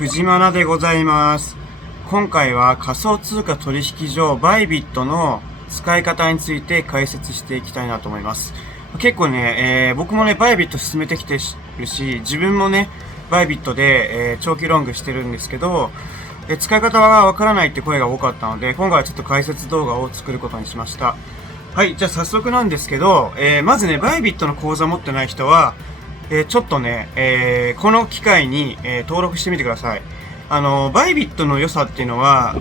藤間でございます。今回は仮想通貨取引所バイビットの使い方について解説していきたいなと思います。結構ね、僕もね、バイビット進めてきてるし、自分もね、バイビットで、長期ロングしてるんですけど、使い方はわからないって声が多かったので、今回はちょっと解説動画を作ることにしました。はい、じゃあ早速なんですけど、まずね、バイビットの口座持ってない人は、ちょっとね、この機会に、登録してみてください。バイビットの良さっていうのは、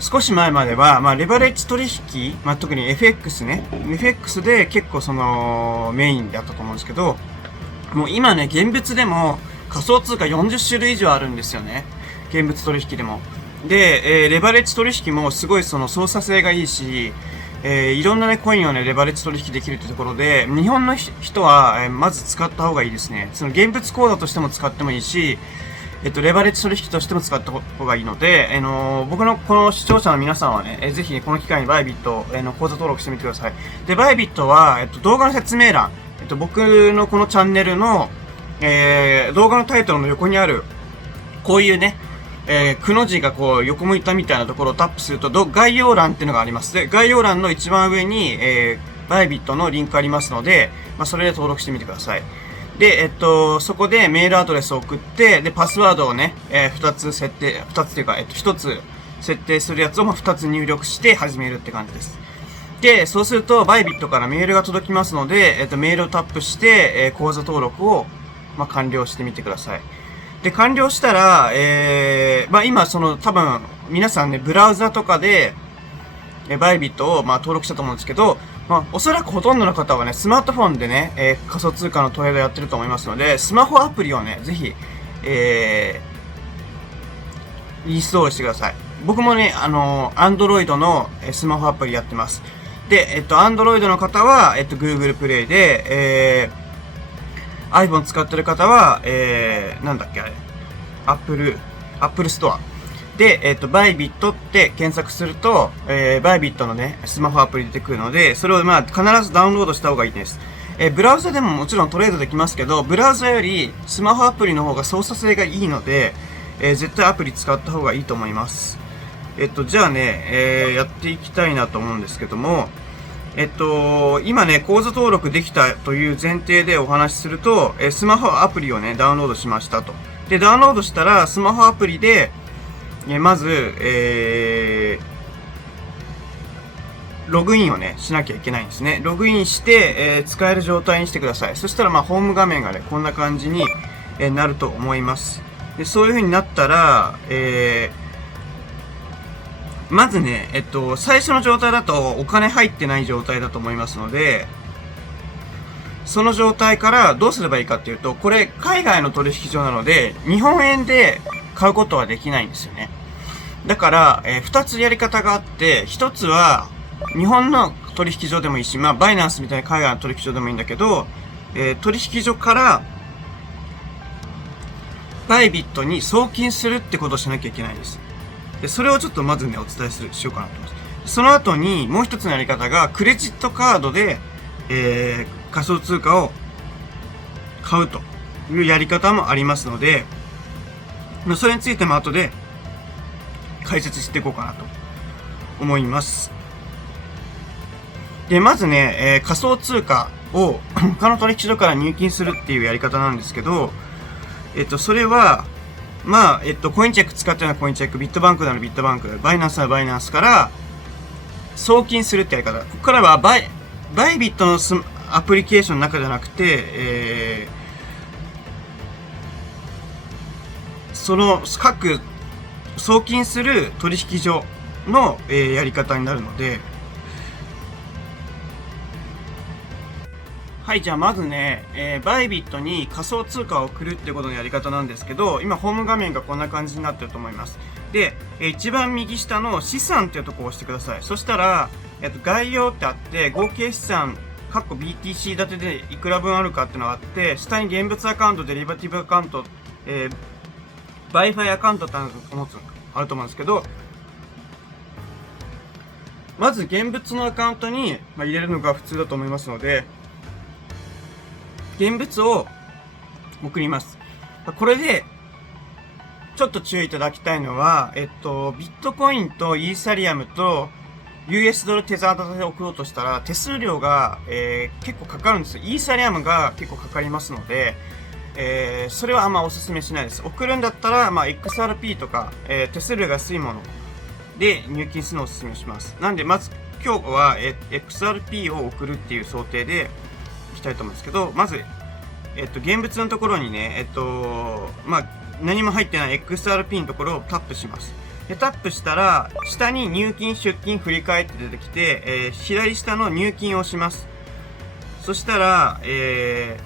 少し前までは、レバレッジ取引、特に FX ね。FX で結構メインだったと思うんですけど、もう今ね、現物でも仮想通貨40種類以上あるんですよね。現物取引でも。で、レバレッジ取引もすごい操作性がいいし、いろんなね、コインをね、レバレッジ取引できるってところで、日本の人は、まず使った方がいいですね。現物口座としても使ってもいいし、レバレッジ取引としても使った方がいいので、僕のこの視聴者の皆さんはね、ぜひね、この機会にバイビット、口座登録してみてください。で、バイビットは、動画の説明欄、僕のこのチャンネルの、動画のタイトルの横にある、こういうね、くの字がこう横向いたみたいなところをタップすると概要欄っていうのがあります。で、概要欄の一番上に、バイビットのリンクありますので、それで登録してみてください。で、そこでメールアドレスを送って、で、パスワードをね、2つっていうか、1つ設定するやつを2つ入力して始めるって感じです。で、そうすると、バイビットからメールが届きますので、メールをタップして、口座登録を、完了してみてください。で、完了したら、今、多分、皆さんね、ブラウザとかで、バイビットを、登録したと思うんですけど、おそらくほとんどの方はね、スマートフォンでね、仮想通貨のトレードやってると思いますので、スマホアプリをね、ぜひ、インストールしてください。僕もね、Android のスマホアプリやってます。で、Android の方は、Google Play で、iPhone 使ってる方は、なんだっけあれ、Apple Store で、バイビットって検索すると、バイビットのね、スマホアプリ出てくるので、それを必ずダウンロードした方がいいです。ブラウザでももちろんトレードできますけど、ブラウザよりスマホアプリの方が操作性がいいので、絶対アプリ使った方がいいと思います。じゃあね、やっていきたいなと思うんですけども、今ね、口座登録できたという前提でお話しすると、スマホアプリをね、ダウンロードしましたと。で、ダウンロードしたら、スマホアプリで、まず、ログインをね、しなきゃいけないんですね。ログインして、使える状態にしてください。そしたら、ホーム画面がね、こんな感じに、なると思います。で、そういう風になったら、まずね、最初の状態だとお金入ってない状態だと思いますので、その状態からどうすればいいかっていうと、これ海外の取引所なので、日本円で買うことはできないんですよね。だから、二つやり方があって、一つは、日本の取引所でもいいし、バイナンスみたいな海外の取引所でもいいんだけど、取引所から、バイビットに送金するってことをしなきゃいけないんです。で、それをちょっとまずね、お伝えしようかなと思います。その後に、もう一つのやり方が、クレジットカードで、仮想通貨を買うというやり方もありますので、それについても後で解説していこうかなと思います。で、まずね、仮想通貨を他の取引所から入金するっていうやり方なんですけど、それは、コインチェック使ってるのはコインチェック、ビットバンクならビットバンク、バイナンスならバイナンスから送金するってやり方。ここからはバイビットのアプリケーションの中じゃなくて、その各送金する取引所の、やり方になるので、はい、じゃあまずね、バイビットに仮想通貨を送るってことのやり方なんですけど、今ホーム画面がこんな感じになってると思います。で、一番右下の資産っていうところを押してください。そしたら、概要ってあって、合計資産、BTC 立てでいくら分あるかっていうのがあって、下に現物アカウント、デリバティブアカウント、バイファイアカウントってあると思うんですけど、まず現物のアカウントに、入れるのが普通だと思いますので、現物を送ります。これで、ちちょっと注意いただきたいのは、ビットコインとイーサリアムと US ドルテザードで送ろうとしたら手数料が、結構かかるんですよ。イーサリアムが結構かかりますので、それはあんまおすすめしないです。送るんだったら、XRP とか、手数料が安いもので入金するのをおすすめします。なんで、まず今日は、XRP を送るっていう想定でいきたいと思うんですけど、まず、現物のところにね、何も入ってない XRP のところをタップします。で、タップしたら、下に入金、出金、振り返って出てきて、左下の入金を押します。そしたら、宛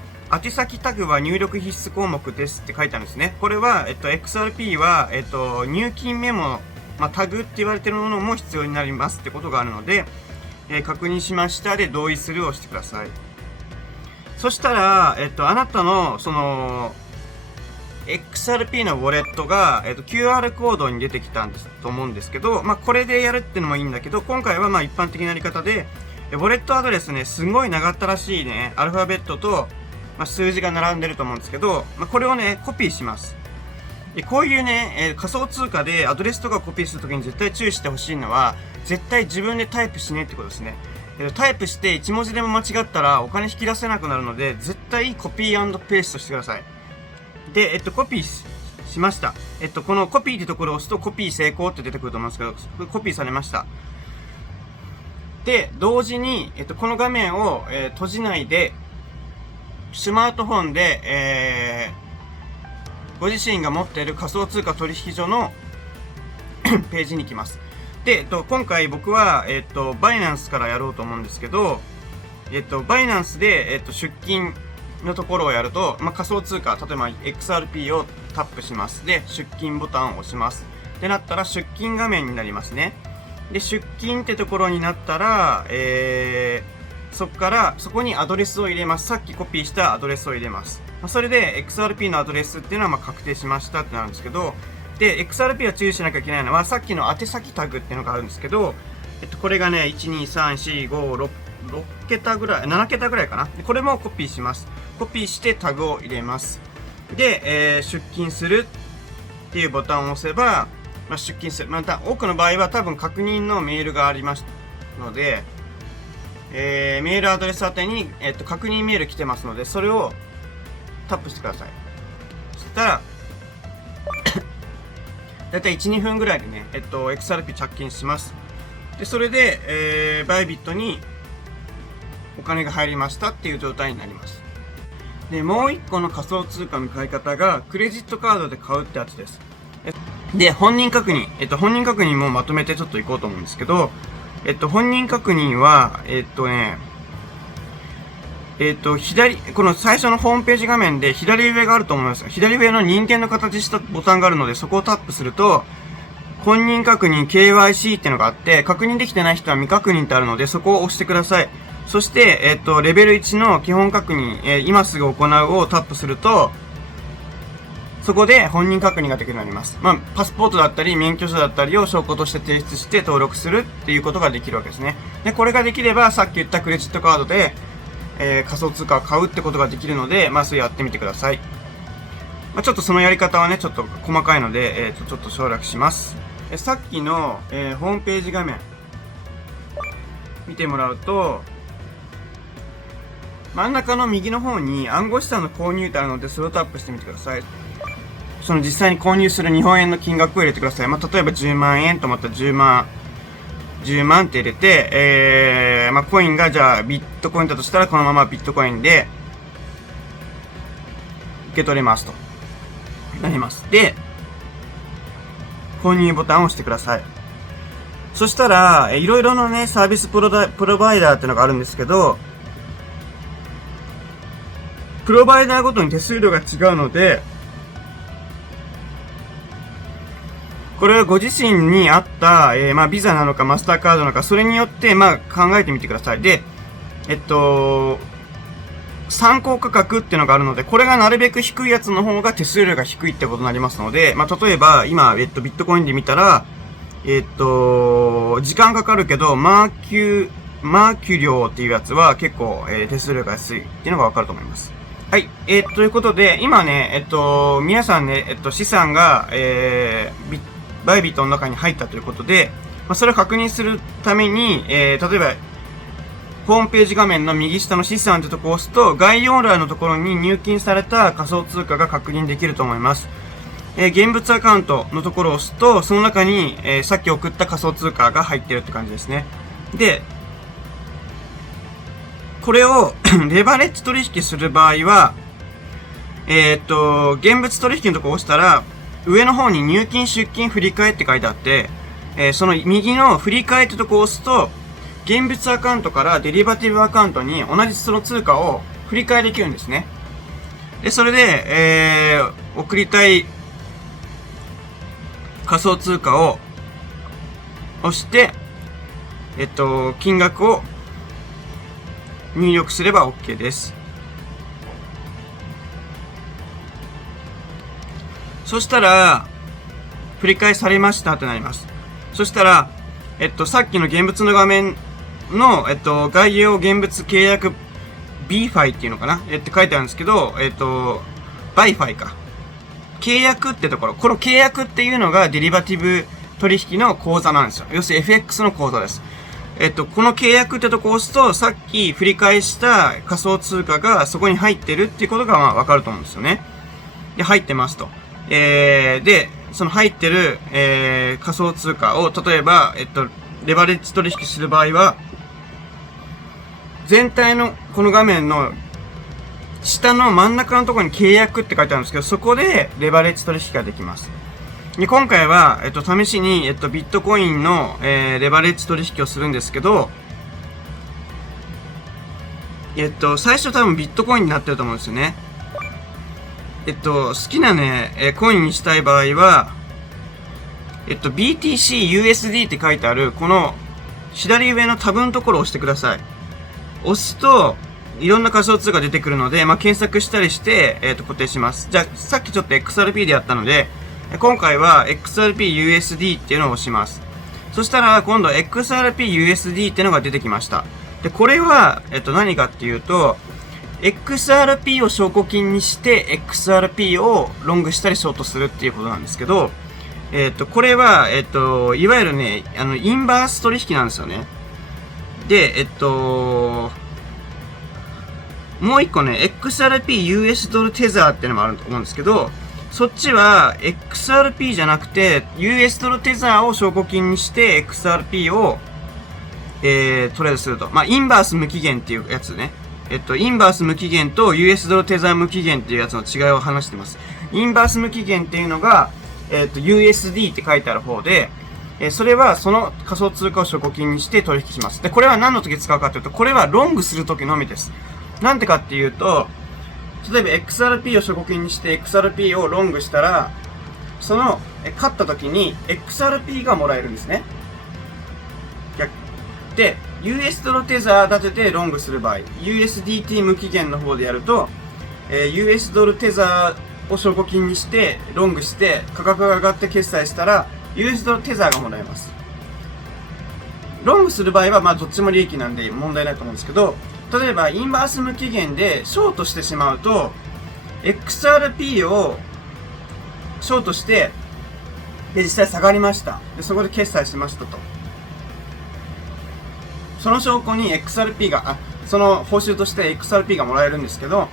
先タグは入力必須項目ですって書いてあるんですね。これは、XRP は、入金メモ、タグって言われてるものも必要になりますってことがあるので、確認しましたで同意するを押してください。そしたら、あなたの、XRP のウォレットが、QR コードに出てきたんです、と思うんですけど、これでやるってのもいいんだけど、今回は一般的なやり方で、ウォレットアドレスね、すごい長ったらしいね、アルファベットと、数字が並んでると思うんですけど、これをね、コピーします。で、こういうね、仮想通貨でアドレスとかコピーするときに絶対注意してほしいのは、絶対自分でタイプしねえってことですね。タイプして1文字でも間違ったらお金引き出せなくなるので、絶対コピー&ペーストしてください。で、コピーしました。このコピーってところを押すとコピー成功って出てくると思うんですけど、コピーされました。で、同時に、この画面を、閉じないで、スマートフォンで、ご自身が持っている仮想通貨取引所のページに行きます。で、今回僕は、バイナンスからやろうと思うんですけど、バイナンスで、出金のところをやると、仮想通貨、例えば XRP をタップします。で、出金ボタンを押します。ってなったら出金画面になりますね。で、出金ってところになったら、そこにアドレスを入れます。さっきコピーしたアドレスを入れます。それで XRP のアドレスっていうのは確定しましたってなるんですけど、で、XRP は注意しなきゃいけないのは、さっきの宛先タグっていうのがあるんですけど、これがね、1、2、3、4、5、6桁ぐらい、7桁ぐらいかな。これもコピーします。コピーしてタグを入れます。で、出金するっていうボタンを押せば、出金する。多くの場合は多分確認のメールがありますので、メールアドレス宛てに、確認メール来てますので、それをタップしてください。そしたら、だいたい1、2分ぐらいでね、XRP 着金します。で、それで、バイビットにお金が入りましたっていう状態になります。で、もう一個の仮想通貨の買い方が、クレジットカードで買うってやつです。で、本人確認。本人確認もまとめてちょっといこうと思うんですけど、本人確認は、この最初のホームページ画面で左上があると思います。左上の人間の形したボタンがあるので、そこをタップすると、本人確認 KYC っていうのがあって、確認できてない人は未確認ってあるので、そこを押してください。そして、レベル1の基本確認、今すぐ行うをタップすると、そこで本人確認ができるようになります。パスポートだったり、免許証だったりを証拠として提出して登録するっていうことができるわけですね。で、これができれば、さっき言ったクレジットカードで、仮想通貨を買うってことができるので、それやってみてください。ちょっとそのやり方はね、ちょっと細かいので、ちょっと省略します。さっきの、ホームページ画面、見てもらうと、真ん中の右の方に暗号資産の購入ってあるので、それをタップしてみてください。その実際に購入する日本円の金額を入れてください。例えば10万円と思ったら10万って入れて、コインがじゃあビットコインだとしたらこのままビットコインで受け取れますとなります。で、購入ボタンを押してください。そしたら、いろいろなね、サービスプロバイダーっていうのがあるんですけど、プロバイダーごとに手数料が違うので、これはご自身に合った、ビザなのかマスターカードなのか、それによって、考えてみてください。で、参考価格っていうのがあるので、これがなるべく低いやつの方が手数料が低いってことになりますので、例えば、今、ビットコインで見たら、時間かかるけど、マーキュ料っていうやつは結構、手数料が安いっていうのがわかると思います。はい。ということで、今ね、皆さんね、資産が、バイビットの中に入ったということで、それを確認するために、例えば、ホームページ画面の右下の資産というところを押すと、概要欄のところに入金された仮想通貨が確認できると思います。現物アカウントのところを押すと、その中に、さっき送った仮想通貨が入ってるって感じですね。で、これをレバレッジ取引する場合は、現物取引のところを押したら、上の方に入金、出金、振り替えって書いてあって、その右の振り替えってとこを押すと、現物アカウントからデリバティブアカウントに同じその通貨を振り替えできるんですね。で、それで、送りたい仮想通貨を押して、金額を入力すれば OK です。そしたら、振り替えされましたってなります。そしたら、さっきの現物の画面の、概要現物契約 B ファイっていうのかなって書いてあるんですけど、バイファイか。契約ってところ、この契約っていうのがデリバティブ取引の口座なんですよ。要するに FX の口座です。この契約ってとこを押すと、さっき振り返した仮想通貨がそこに入ってるっていうことがわかると思うんですよね。で、入ってますと。で、その入ってる、仮想通貨を、例えば、レバレッジ取引する場合は、全体のこの画面の下の真ん中のところに契約って書いてあるんですけど、そこでレバレッジ取引ができます。で、今回は、試しに、ビットコインの、レバレッジ取引をするんですけど、最初多分ビットコインになってると思うんですよね。好きなね、コインにしたい場合は、BTC USD って書いてある、この左上のタブのところを押してください。押すと、いろんな仮想通貨出てくるので、検索したりして、固定します。じゃあ、さっきちょっと XRP でやったので、今回は XRP-USD っていうのを押します。そしたら、今度 XRP-USD っていうのが出てきました。で、これは、何かっていうと、XRP を証拠金にして、XRP をロングしたりショートするっていうことなんですけど、これは、いわゆるね、インバース取引なんですよね。で、もう一個ね、XRP US ドルテザーっていうのもあると思うんですけど、そっちは XRP じゃなくて US ドルテザーを証拠金にして XRP を、トレードすると。インバース無期限っていうやつね。インバース無期限と US ドルテザー無期限っていうやつの違いを話してます。インバース無期限っていうのが、USD って書いてある方で、それはその仮想通貨を証拠金にして取引します。で、これは何の時使うかというと、これはロングする時のみです。なんでかっていうと、例えば XRP を証拠金にして XRP をロングしたら、その、勝った時に XRP がもらえるんですね。で、US ドルテザー立ててロングする場合、USDT 無期限の方でやると、US ドルテザーを証拠金にしてロングして価格が上がって決済したら US ドルテザーがもらえます。ロングする場合はどっちも利益なんで問題ないと思うんですけど、例えばインバース無期限でショートしてしまうと XRP をショートしてで実際下がりました。でそこで決済しましたと。その証拠に XRP がその報酬として XRP がもらえるんですけど、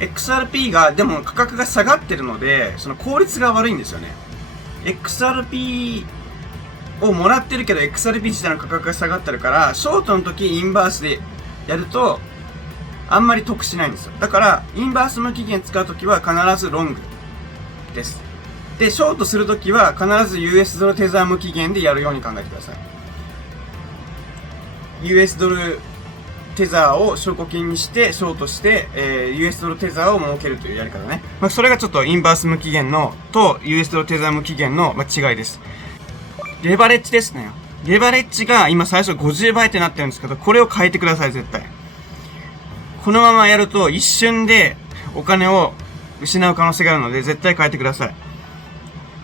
XRP がでも価格が下がってるのでその効率が悪いんですよね。XRP をもらってるけど XRP 自体の価格が下がってるからショートの時インバースでやるとあんまり得しないんですよ。だからインバース無期限使う時は必ずロングです。でショートする時は必ず US ドルテザー無期限でやるように考えてください。US ドルテザーを証拠金にしてショートして、US ドルテザーを設けるというやり方ね。それがちょっとインバース無期限のと US ドルテザー無期限の、違いです。レバレッジですね。レバレッジが今最初50倍ってなってるんですけど、これを変えてください、絶対。このままやると一瞬でお金を失う可能性があるので、絶対変えてください。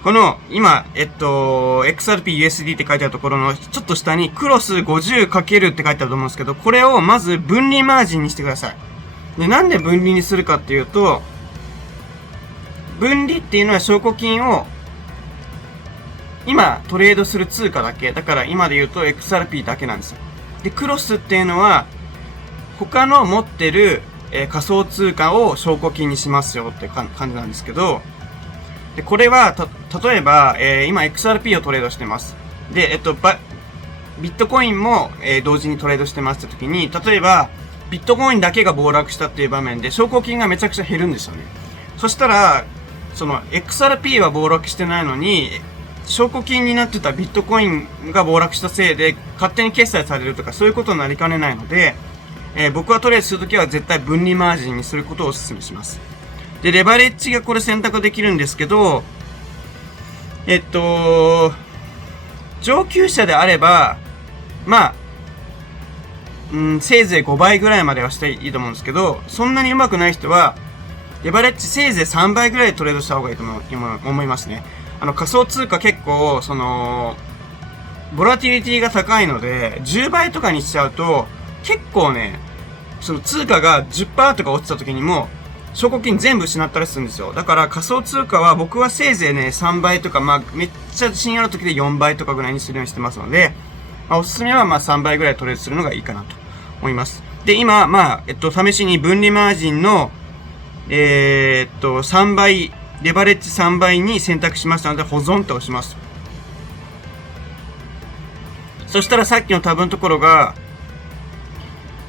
この、今、XRP-USD って書いてあるところの、ちょっと下に、クロス 50× って書いてあると思うんですけど、これをまず分離マージンにしてください。で、なんで分離にするかっていうと、分離っていうのは証拠金を今トレードする通貨だけ。だから今で言うと XRP だけなんですよ。で、クロスっていうのは他の持ってる、仮想通貨を証拠金にしますよって感じなんですけど、で、これは例えば、今 XRP をトレードしてます。で、ビットコインも、同時にトレードしてますって時に、例えばビットコインだけが暴落したっていう場面で証拠金がめちゃくちゃ減るんですよね。そしたら、その XRP は暴落してないのに、証拠金になってたビットコインが暴落したせいで勝手に決済されるとかそういうことになりかねないので、僕はトレードするときは絶対分離マージンにすることをお勧めします。で、レバレッジがこれ選択できるんですけど、上級者であれば、まあ、せいぜい5倍ぐらいまではしていいと思うんですけど、そんなに上手くない人は、レバレッジせいぜい3倍ぐらいでトレードした方がいいと思いますね。仮想通貨結構、ボラティリティが高いので、10倍とかにしちゃうと、結構ね、その通貨が 10% とか落ちた時にも、証拠金全部失ったりするんですよ。だから仮想通貨は僕はせいぜいね、3倍とか、まあ、めっちゃ自信ある時で4倍とかぐらいにするようにしてますので、まあ、おすすめはまあ3倍ぐらいトレードするのがいいかなと思います。で、今、まあ、試しに分離マージンの、3倍、レバレッジ3倍に選択しましたので、保存と押します。そしたらさっきのタブのところが、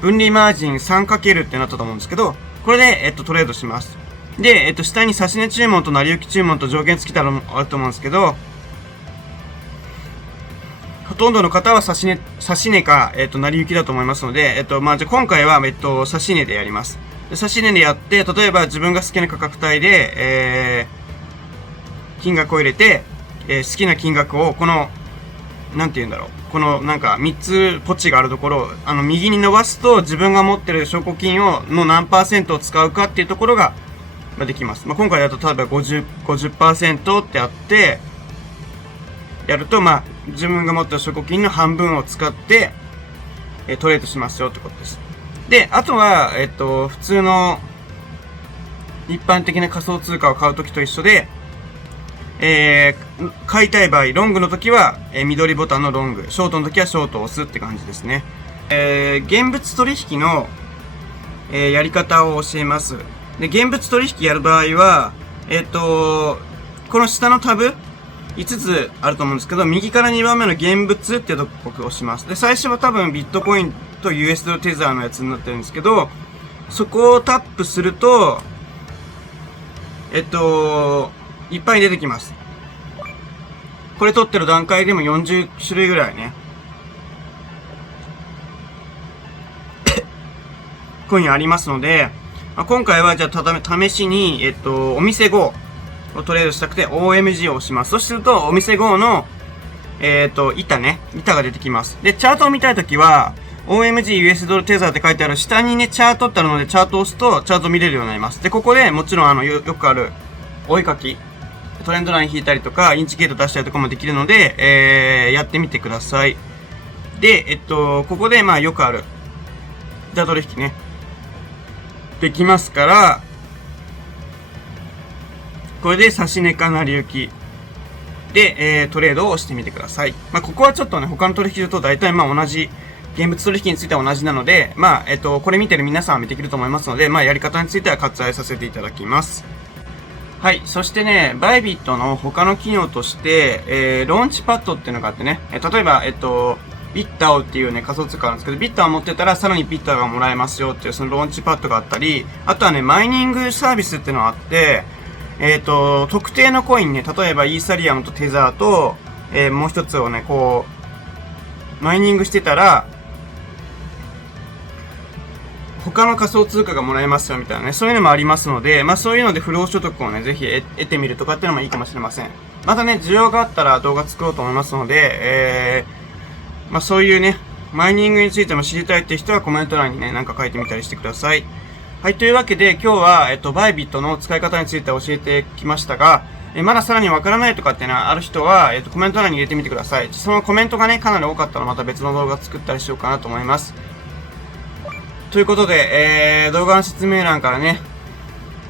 分離マージン 3× ってなったと思うんですけど、これで、トレードします。で、下に差し値注文と成り行き注文と上限付きたらあると思うんですけど、ほとんどの方は差し値か、成り行きだと思いますので、まあ、じゃあ今回は、差し値でやります。で差し値でやって、例えば自分が好きな価格帯で、金額を入れて、好きな金額を、この、なんて言うんだろう。このなんか3つポチがあるところを右に伸ばすと自分が持ってる証拠金の何%を使うかっていうところができます。まあ、今回だと例えば 50% ってあってやるとまあ自分が持ってる証拠金の半分を使ってトレードしますよってことです。で、あとは普通の一般的な仮想通貨を買うときと一緒で買いたい場合、ロングの時は、緑ボタンのロング、ショートの時はショートを押すって感じですね。現物取引の、やり方を教えます。で、現物取引やる場合は、この下のタブ、5つあると思うんですけど、右から2番目の現物っていうとこ僕押します。で、最初は多分ビットコインと US ドルテザーのやつになってるんですけど、そこをタップすると、いっぱい出てきます。これ取ってる段階でも40種類ぐらいね。コインありますので、今回はじゃあ試しに、お店 GO をトレードしたくて OMG を押します。そうすると、お店 GO の、板が出てきます。で、チャートを見たいときは、OMG US ドルテザーって書いてある下にね、チャートってあるので、チャートを押すと、チャート見れるようになります。で、ここでもちろんよくある、追いかき。トレンドライン引いたりとか、インジケート出したりとかもできるので、やってみてください。で、ここで、まあよくある、板取引ね、できますから、これで差し値か成り行きで、トレードをしてみてください。まあここはちょっとね、他の取引所と大体まあ同じ、現物取引については同じなので、まあ、これ見てる皆さんはできると思いますので、まあやり方については割愛させていただきます。はい。そしてね、バイビットの他の機能として、ローンチパッドっていうのがあってね、例えば、ビッタオっていうね、仮想通貨なんですけど、ビッターを持ってたらさらにビッターがもらえますよっていうそのローンチパッドがあったり、あとはね、マイニングサービスっていうのがあって、特定のコインね、例えばイーサリアムとテザーと、もう一つをね、こう、マイニングしてたら、他の仮想通貨がもらえますよみたいなね、そういうのもありますので、まあそういうので不労所得をね、ぜひ得てみるとかっていうのもいいかもしれません。またね、需要があったら動画作ろうと思いますので、まあそういうね、マイニングについても知りたいっていう人はコメント欄にね、なんか書いてみたりしてください。はい、というわけで今日は、バイビットの使い方について教えてきましたが、まださらにわからないとかっていうのはある人は、コメント欄に入れてみてください。そのコメントがね、かなり多かったらまた別の動画作ったりしようかなと思います。ということで、動画の説明欄からね、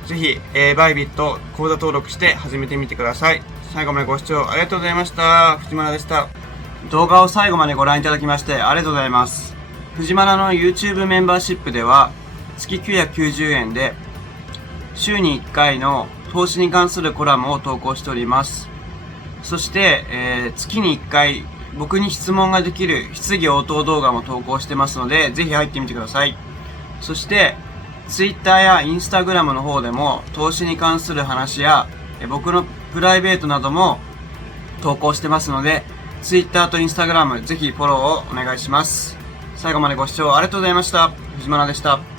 ぜひ、バイビット口座登録して始めてみてください。最後までご視聴ありがとうございました。藤原でした。動画を最後までご覧いただきましてありがとうございます。藤原の YouTube メンバーシップでは、月990円で、週に1回の投資に関するコラムを投稿しております。そして、月に1回、僕に質問ができる質疑応答動画も投稿してますので、ぜひ入ってみてください。そして、Twitter や Instagram の方でも投資に関する話や僕のプライベートなども投稿してますので、Twitter と Instagram ぜひフォローをお願いします。最後までご視聴ありがとうございました。藤原でした。